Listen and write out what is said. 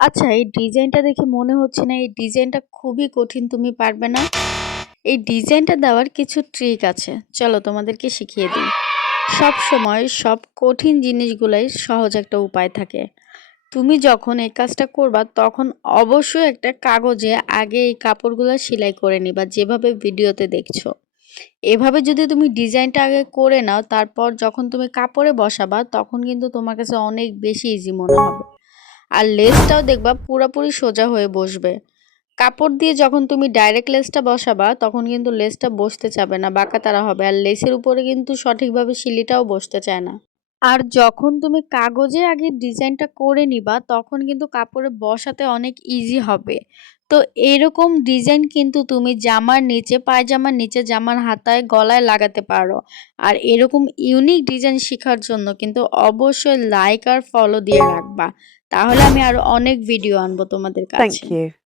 আচ্ছা, এই ডিজাইনটা দেখে মনে হচ্ছে না এই ডিজাইনটা খুবই কঠিন, তুমি পারবে না? এই ডিজাইনটা দেওয়ার কিছু ট্রিক আছে। চলো তোমাদেরকে শিখিয়ে দিই। সবসময় সব কঠিন জিনিসগুলাই সহজ একটা উপায় থাকে। তুমি যখন এই কাজটা করবা তখন অবশ্যই একটা কাগজে আগে এই কাপড়গুলো সেলাই করে নিবা, যেভাবে ভিডিওতে দেখছো। এভাবে যদি তুমি ডিজাইনটা আগে করে নাও, তারপর যখন তুমি কাপড়ে বসাবা তখন কিন্তু তোমার কাছে অনেক বেশি ইজি মনে হবে। আর লেসটাও দেখবা পুরাপুরি সোজা হয়ে বসবে। কাপড় দিয়ে যখন তুমি ডাইরেক্ট লেসটা বসাবা তখন কিন্তু লেসটা বসতে চাবে না, বাঁকাতারা হবে। আর লেসের উপরে কিন্তু সঠিকভাবে সিলিটাও বসতে চায় না। আর যখন তুমি কাগজে আগে ডিজাইনটা করে নিবা তখন কিন্তু কাপড়ে বসাতে অনেক ইজি হবে। তো এরকম ডিজাইন কিন্তু তুমি জামার নিচে, পায়জামার নিচে, জামার হাতায়, গলায় লাগাতে পারো। আর এরকম ইউনিক ডিজাইন শেখার জন্য কিন্তু অবশ্যই লাইক আর ফলো দিয়ে রাখবা। তাহলে আমি আরো অনেক ভিডিও আনবো তোমাদের কাছে। Thank you.